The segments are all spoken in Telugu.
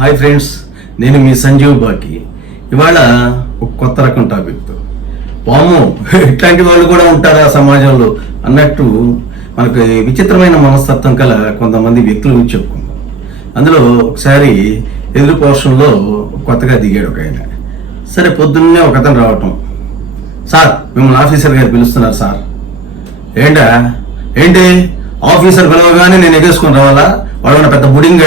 హాయ్ ఫ్రెండ్స్ నేను మీ సంజీవ్ బాకి. ఇవాళ ఒక కొత్త రకం టాపిక్తో వాము ఇట్లాంటి వాళ్ళు కూడా ఉంటారా సమాజంలో? అన్నట్టు మనకు విచిత్రమైన మనస్తత్వం కల కొంతమంది వ్యక్తుల గురించి చెప్పుకుందాం. అందులో ఒకసారి ఎదురు పోర్షన్లో కొత్తగా దిగాడు ఒక ఆయన. సరే పొద్దున్నే ఒక అతను రావటం. సార్ మిమ్మల్ని ఆఫీసర్ గారు పిలుస్తున్నారు సార్. ఏంటా? ఏంటి? ఆఫీసర్ పిలవగానే నేను ఎగేసుకుని రావాలా? వాడు పెద్ద బుడింగ్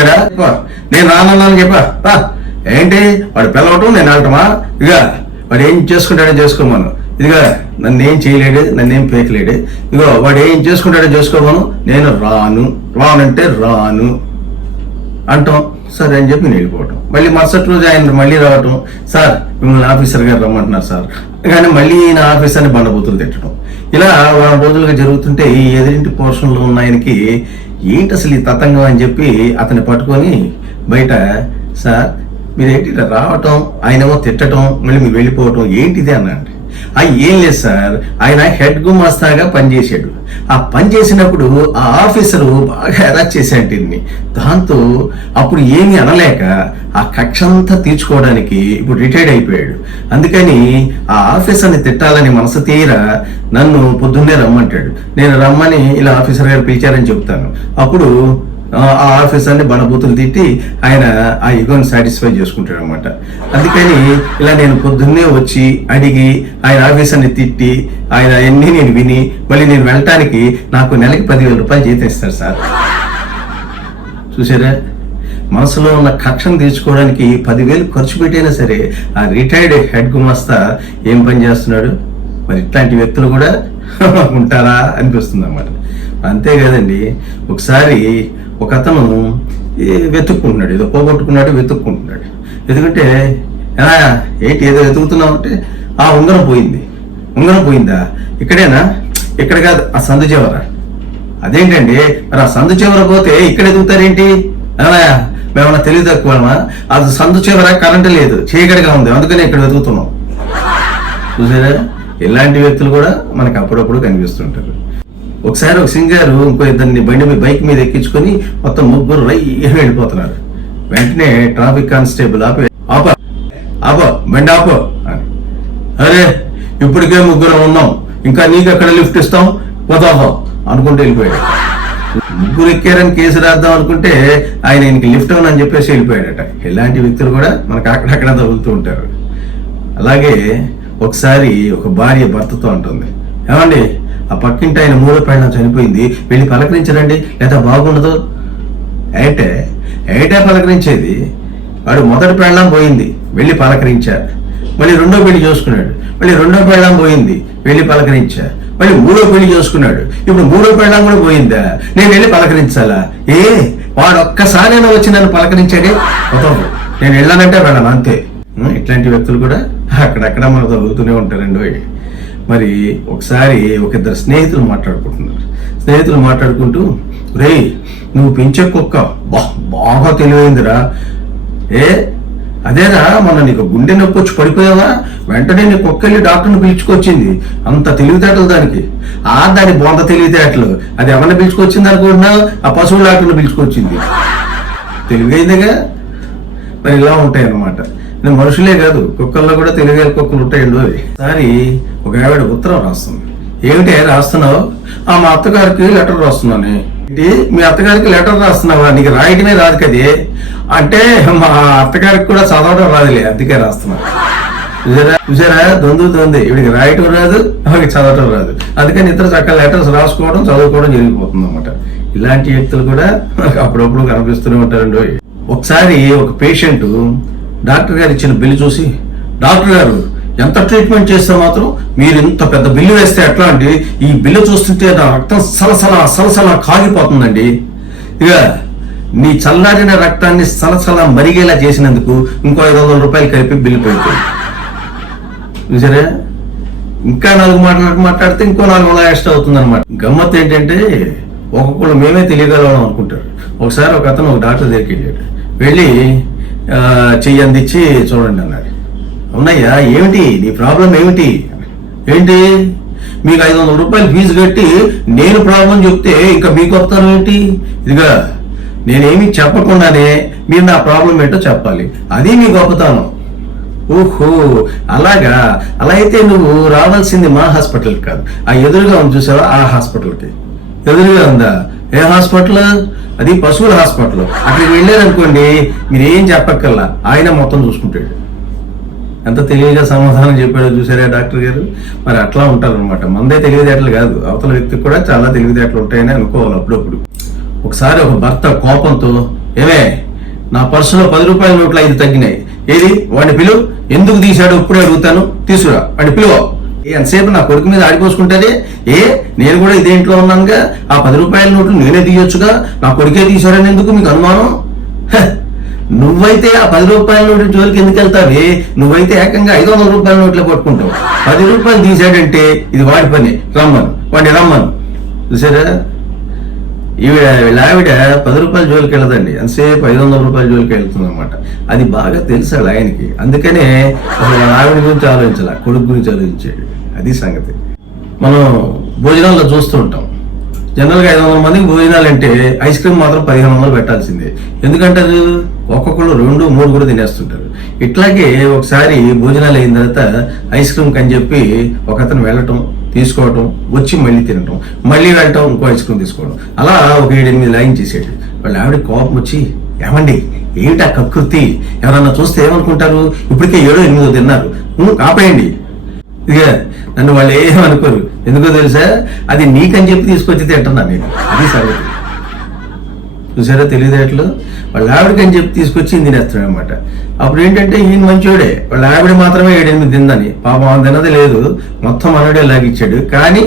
నేను రానన్నాను చెప్పా. ఏంటి? వాడు పిలవటం నేను వెళ్ళటమా? ఇక వాడు ఏం చేసుకుంటాడో చేసుకోమను. ఇదిగా నన్ను ఏం చేయలేడు నన్ను ఏం పేకలేడు. ఇగో వాడు ఏం చేసుకుంటాడో చేసుకోమను. నేను రాను. రానంటే రాను. అంటాం. సరే అని చెప్పి నేను వెళ్ళిపోవటం. మళ్ళీ మరుసటి రోజు ఆయన మళ్ళీ రావటం. సార్ మిమ్మల్ని ఆఫీసర్ గారు రమ్మంటున్నారు సార్. కానీ మళ్ళీ ఈయన ఆఫీసర్ని బండబూతులు తిట్టడం. ఇలా వారం రోజులుగా జరుగుతుంటే ఈ ఎదురింటి పోర్షన్లో ఉన్న ఆయనకి ఏంటి అసలు ఈ తతంగం అని చెప్పి అతన్ని పట్టుకొని బయట సార్ మీరు ఏంటి రావటం? ఆయనేమో తిట్టడం మళ్ళీ మీరు వెళ్ళిపోవటం. ఏంటిది? అన్నాడు. ఆ ఏం లేదు సార్. ఆయన హెడ్ గుమాస్తాగా పనిచేసాడు ఆ పని చేసినప్పుడు ఆ ఆఫీసరు బాగా హెరాస్ చేశాడు దాంతో అప్పుడు ఏమీ అనలేక ఆ కక్ష అంతా తీర్చుకోవడానికి ఇప్పుడు రిటైర్డ్ అయిపోయాడు. అందుకని ఆ ఆఫీసర్ని తిట్టాలని మనసు తీర నన్ను పొద్దున్నే రమ్మంటాడు. నేను రమ్మని ఇలా ఆఫీసర్ గారు పిలిచారని చెప్తాను. అప్పుడు ఆ ఆఫీస్ ఆఫీసర్ని బలబూతులు తిట్టి ఆయన ఆ యుగోని సాటిస్ఫై చేసుకుంటాడు అనమాట అందుకని ఇలా నేను పొద్దున్నే వచ్చి అడిగి ఆయన ఆఫీసర్ని తిట్టి ఆయన అన్ని నేను విని మళ్ళీ నేను వెళ్ళటానికి నాకు నెలకి పదివేల రూపాయలు జీతం ఇస్తారు సార్. చూసారా? మనసులో ఉన్న కక్షను తీర్చుకోవడానికి పదివేలు ఖర్చు పెట్టైనా సరే ఆ రిటైర్డ్ హెడ్ గుమస్తా ఏం పని చేస్తున్నాడు? మరి ఇట్లాంటి వ్యక్తులు కూడా ఉంటారా? అనిపిస్తుంది అన్నమాట అంతేకాదండి ఒకసారి ఒక అతను వెతుక్కుంటున్నాడు. ఏదో పోగొట్టుకున్నాడు వెతుక్కుంటున్నాడు. ఎందుకంటే "ఎలా, ఏంటి ఏదో వెతుకుతున్నావు అంటే ఆ ఉంగరం పోయింది. ఉంగరం పోయిందా? ఇక్కడేనా? ఇక్కడ కాదు ఆ సందు చివర. అదేంటండి? మరి ఆ సందు చివర పోతే ఇక్కడ ఎదుగుతారేంటి అలా మేమన్నా తెలివి తక్కువమా అది సందు చివర కరెంట్ లేదు చీకటిగా ఉంది అందుకని ఇక్కడ వెతుకుతున్నాం. చూసారా? ఇలాంటి వ్యక్తులు కూడా మనకు అప్పుడప్పుడు కనిపిస్తుంటారు. ఒకసారి ఒక సింగారు ఇంకో ఇద్దరిని బండి మీద బైక్ మీద ఎక్కించుకొని మొత్తం ముగ్గురు రైలు వెళ్ళిపోతున్నారు. వెంటనే ట్రాఫిక్ కానిస్టేబుల్ ఆపి ఆపో. ఆపో. బండి ఆపో అని. అరే ఇప్పటికే ముగ్గురు ఉన్నాం. ఇంకా నీకు అక్కడ లిఫ్ట్ ఇస్తాం? పోతాపో అనుకుంటూ వెళ్ళిపోయాడు. ముగ్గురు ఎక్కారని కేసు రాద్దాం అనుకుంటే ఆయన ఆయనకి లిఫ్ట్ అని చెప్పేసి వెళ్ళిపోయాడట. ఇలాంటి వ్యక్తులు కూడా మనకు అక్కడక్కడ తగులుతూ ఉంటారు. అలాగే ఒకసారి ఒక భార్య భర్తతో ఉంటుంది ఏమండి? ఆ పక్కింటి ఆయన మూడో పెళ్ళం చనిపోయింది. వెళ్ళి పలకరించరండి. లేదా బాగుండదు. ఏటే ఏటే పలకరించేది వాడు మొదటి పెళ్ళం పోయింది. వెళ్ళి పలకరించారు. మళ్ళీ రెండో పెళ్ళి చేసుకున్నాడు. మళ్ళీ రెండో పెళ్ళం పోయింది. వెళ్ళి పలకరించా మళ్ళీ మూడో పెళ్ళి చేసుకున్నాడు. ఇప్పుడు మూడో పెళ్ళం కూడా పోయిందా? నేను వెళ్ళి పలకరించాలా? ఏ వాడు ఒక్కసారైనా వచ్చి నన్ను పలకరించాడే? మొత్తం నేను వెళ్ళానంటే వెళ్ళను అంతే. ఇట్లాంటి వ్యక్తులు కూడా అక్కడక్కడ మనకు తగులుతూనే ఉంటారండి మరి ఒకసారి ఒక ఇద్దరు స్నేహితులు మాట్లాడుకుంటున్నారు. స్నేహితులు మాట్లాడుకుంటూ రేయ్ నువ్వు పెంచే కుక్క. బా బాగా తెలివైందిరా. ఏ? అదేరా మొన్న నీకు గుండె నొప్పి వచ్చి పడిపోయావా? వెంటనే నీ కుక్క వెళ్ళి డాక్టర్ని పిలుచుకొచ్చింది. అంత తెలివితేటలు దానికి. ఆ దాని బొంద తెలివితేటలు. అది ఎవరిని పిలుచుకొచ్చింది అనుకుంటున్నావు? ఆ పశువుల డాక్టర్ని పిలుచుకొచ్చింది. తెలివైందిగా? మరి ఇలా ఉంటాయి అన్నమాట నేను మనుషులే కాదు కుక్కల్లో కూడా తెలివిగల కుక్కలు ఉంటాయండి అవి ఒక ఆవిడ ఉత్తరం రాస్తుంది. ఏమిటి రాస్తున్నావు? ఆ మా అత్తగారికి లెటర్ రాస్తున్నాను. ఏంటి? మీ అత్తగారికి లెటర్ రాస్తున్నావా? నీకు రాయటమే రాదు కదే. అంటే మా అత్తగారికి కూడా చదవడం రాదులే అందుకే రాస్తున్నా. చూసారా? చూసారా? దొందు దొంది. ఇవిడికి రాయటం రాదు ఆమెకి చదవటం రాదు. అందుకని ఇతర చక్కగా లెటర్స్ రాసుకోవడం చదువుకోవడం జరిగిపోతుంది అనమాట ఇలాంటి వ్యక్తులు కూడా అప్పుడప్పుడు కనిపిస్తూనే ఉంటారండి. ఒకసారి ఒక పేషెంట్ డాక్టర్ గారు ఇచ్చిన బిల్లు చూసి డాక్టర్ గారు ఎంత ట్రీట్మెంట్ చేస్తే మాత్రం మీరు ఇంత పెద్ద బిల్లు వేస్తే ఎట్లా అండి? ఈ బిల్లు చూస్తుంటే నా రక్తం సలసల సలసల కాగిపోతుందండి. ఇక నీ చల్లారిన రక్తాన్ని సలసల మరిగేలా చేసినందుకు ఇంకో ఐదు వందల రూపాయలు కలిపి బిల్లు పెడుతుంది. సరే ఇంకా నాలుగు మాటలు మాట్లాడితే ఇంకో నాలుగు వందల ఎక్స్ట్రా అవుతుంది అనమాట గమ్మత్ ఏంటంటే ఒక్కొక్కళ్ళు మేమే తెలియగలం అనుకుంటారు. ఒకసారి ఒక అతను ఒక డాక్టర్ దగ్గరికి వెళ్ళాడు. వెళ్ళి చెయ్యి అందించి చూడండి అన్నాడు. అవునయ్యా ఏమిటి? నీ ప్రాబ్లం ఏమిటి? ఏంటి? మీకు ఐదు వందల రూపాయలు ఫీజు కట్టి నేను ప్రాబ్లం చెప్తే ఇంకా మీకు వస్తాను ఏంటి? ఇదిగా నేనేమి చెప్పకుండానే మీరు నా ప్రాబ్లం ఏంటో చెప్పాలి. అది మీ గొప్పతనం. ఓహో అలాగా? అలా అయితే నువ్వు రావాల్సింది మా హాస్పిటల్ కాదు. ఆ ఎదురుగా ఉంది చూసావా? ఆ హాస్పిటల్కి. ఎదురుగా ఉందా? ఏ హాస్పిటల్? అది పశువుల హాస్పిటల్. అక్కడికి వెళ్ళారనుకోండి మీరు ఏం చెప్పక్కర్లా? ఆయన మొత్తం చూసుకుంటాడు. ఎంత తెలివిగా సమాధానం చెప్పాడో చూసారా డాక్టర్ గారు? మరి అట్లా ఉంటారు అనమాట మందే తెలివితేటలు కాదు. అవతల వ్యక్తికి కూడా చాలా తెలివితేటలు ఉంటాయని అనుకోవాలి అప్పుడప్పుడు. ఒకసారి ఒక భర్త కోపంతో ఏమే నా పర్సులో పది రూపాయల నోట్లు ఐదు తగ్గినాయి. ఏది? వాడిని పిలువు ఎందుకు తీశాడు ఇప్పుడే అడుగుతాను. తీసుకురా. వాడిని పిలువ. ఎంతసేపు నా కొడుకు మీద ఆడిపోసుకుంటారే? ఏ నేను కూడా ఇదే ఇంట్లో ఉన్నానుగా. ఆ పది రూపాయల నోట్లు నేనే తీయొచ్చుగా. నా కొడుకే తీశారని ఎందుకు మీకు అనుమానం? నువ్వైతే ఆ పది రూపాయల నోటు జోలికి ఎందుకు వెళ్తావే? నువ్వైతే ఏకంగా ఐదు వందల రూపాయల నోట్లో పట్టుకుంటావు పది రూపాయలు తీసాడంటే ఇది వాడి పని. రమ్మను. వాడిని రమ్మను. చూసారా? ఈవిడ వీళ్ళ ఆవిడ పది రూపాయల జోలికి వెళ్ళదండి. ఎంతసేపు ఐదు వందల రూపాయల జోలికి వెళ్తుంది అనమాట అది బాగా తెలుసాడు ఆయనకి అందుకనే అసలు ఆవిడ గురించి ఆలోచించాల కొడుకు గురించి ఆలోచించాడు. అది సంగతి. మనం భోజనాల్లో చూస్తూ ఉంటాం. జనరల్గా ఐదు వందల మందికి భోజనాలు అంటే ఐస్ క్రీమ్ మాత్రం పదిహేను వందలు పెట్టాల్సిందే. ఎందుకంటారు ఒక్కొక్కళ్ళు రెండు మూడు కూడా తినేస్తుంటారు. ఇట్లాగే ఒకసారి భోజనాలు అయిన తర్వాత ఐస్ క్రీమ్ కని చెప్పి ఒక అతను వెళ్ళటం తీసుకోవటం వచ్చి మళ్ళీ తినటం మళ్ళీ వెళ్ళటం ఇంకో ఐస్ క్రీమ్ తీసుకోవడం అలా ఒక ఏడు ఎనిమిది లైన్ చేసేది. వాళ్ళ ఆవిడ కోపం వచ్చి ఏమండి ఏమిటా కకృతి? ఎవరన్నా చూస్తే ఏమనుకుంటారు? ఇప్పటికే ఏడో ఎనిమిదో తిన్నారు. ఆపేయండి. ఇదిగా నన్ను వాళ్ళు ఏమనుకోరు. ఎందుకో తెలుసా? అది నీకని చెప్పి తీసుకొచ్చి తింటున్నా నేను. అది సంగతి. చూసారా తెలివితేటలు? వాళ్ళ ఆవిడకని చెప్పి తీసుకొచ్చి తినేస్తాడు అనమాట అప్పుడు ఏంటంటే ఈయన మంచోడే. వాళ్ళ ఆవిడ మాత్రమే ఏడెనిమిది తిందని. పాపం తినది లేదు. మొత్తం మనడే లాగిచ్చాడు కానీ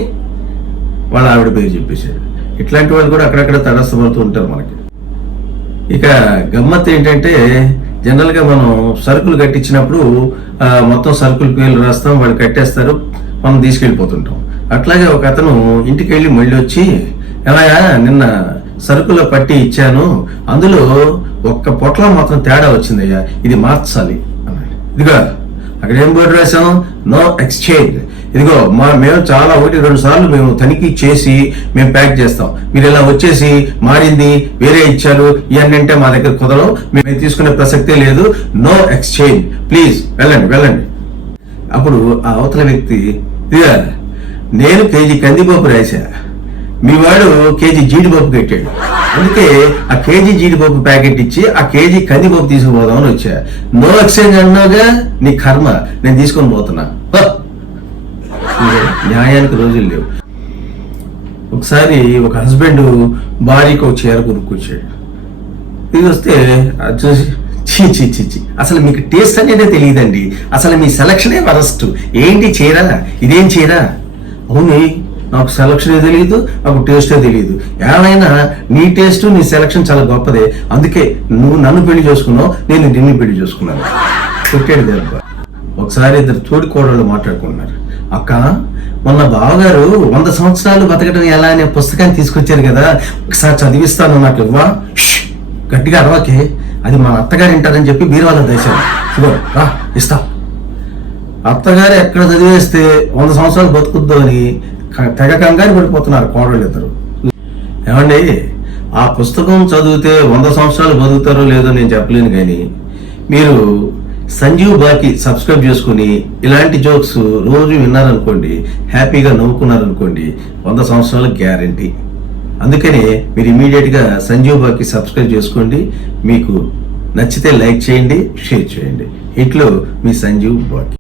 వాళ్ళ ఆవిడ పేరు చెప్పేశాడు ఇట్లాంటి వాళ్ళు కూడా అక్కడక్కడ తటస్థపడుతూ ఉంటారు మనకి. ఇక గమ్మత్ ఏంటంటే జనరల్గా మనం సరుకులు కట్టించినప్పుడు మొత్తం సరుకులు పేర్లు రాస్తాం వాళ్ళు కట్టేస్తారు మనం తీసుకెళ్ళిపోతుంటాం. అట్లాగే ఒక అతను ఇంటికి వెళ్ళి మళ్ళీ వచ్చి ఎలాగా నిన్న సరుకుల పట్టి ఇచ్చాను అందులో ఒక్క పొట్ల మాత్రం తేడా వచ్చిందయ్యా ఇది మార్చాలి అన్నాడు. ఇదిగో అక్కడ ఏం బోర్డు రాసాం నో ఎక్స్చేంజ్ ఇదిగో మా మేము చాలా ఒకటి రెండు సార్లు మేము తనిఖీ చేసి మేము ప్యాక్ చేస్తాం. మీరు ఇలా వచ్చేసి మారింది వేరే ఇచ్చారు ఇవన్నీ అంటే మా దగ్గర కుదరవు. మేము తీసుకునే ప్రసక్తే లేదు. No exchange. ప్లీజ్ వెళ్ళండి వెళ్ళండి. అప్పుడు ఆ అవతల వ్యక్తి ఇదిగా నేను కేజీ కందిపప్పు రాశా. మీ వాడు కేజీ జీడిపప్పు పెట్టాడు అందుకే ఆ కేజీ జీడిపప్పు ప్యాకెట్ ఇచ్చి ఆ కేజీ కందిపప్పు తీసుకుపోదామని వచ్చా. నో ఎక్స్చేంజ్ అన్నాగా నీ కర్మ. నేను తీసుకొని పోతున్నా. న్యాయానికి రోజులు లేవు. ఒకసారి ఒక హస్బెండ్ భార్యకు ఒక చీర కొనుక్కొచ్చాడు. ఇది వస్తే అది చూసి చీ చీ చీ చీ అసలు మీకు టేస్ట్ అనేదే తెలియదండి. అసలు మీ సెలక్షనే వరస్ట్. ఏంటి చీర? ఇదేం చీర? అవును నాకు సెలక్షనే తెలియదు నాకు టేస్టే తెలియదు ఏమైనా నీ టేస్ట్ నీ సెలక్షన్ చాలా గొప్పదే. అందుకే నువ్వు నన్ను పెళ్ళి చేసుకున్నావు నేను నిన్ను పెళ్ళి చేసుకున్నాను. కొట్టాడు దెబ్బ. ఒకసారి ఇద్దరు తోడి కోడళ్ళు మాట్లాడుకున్నారు అక్క మొన్న బావగారు వంద సంవత్సరాలు బతకడం ఎలా అనే పుస్తకాన్ని తీసుకొచ్చారు కదా ఒకసారి చదివిస్తాను నాకు ఇవ్వా. గట్టిగా అరవకే అది మా అత్తగారు వింటారని చెప్పి బీరువాళ్ళ దేశం ఇదిగో రా ఇస్తా. అత్తగారు ఎక్కడ చదివేస్తే వంద సంవత్సరాలు బతుకుద్దు అని తెగ కంగారు పడిపోతున్నారు కోడళ్ళు ఇద్దరు. ఏమండి ఆ పుస్తకం చదివితే వంద సంవత్సరాలు బతుకుతారో లేదో నేను చెప్పలేను కానీ మీరు సంజీవ్ బాకి సబ్స్క్రైబ్ చేసుకుని ఇలాంటి జోక్స్ రోజు విన్నారనుకోండి హ్యాపీగా నవ్వుకున్నారనుకోండి వంద సంవత్సరాల గ్యారంటీ. అందుకనే మీరు ఇమీడియట్గా సంజీవ్ బాకి సబ్స్క్రైబ్ చేసుకోండి మీకు నచ్చితే లైక్ చేయండి షేర్ చేయండి. ఇట్లో మీ సంజీవ్ బాకి.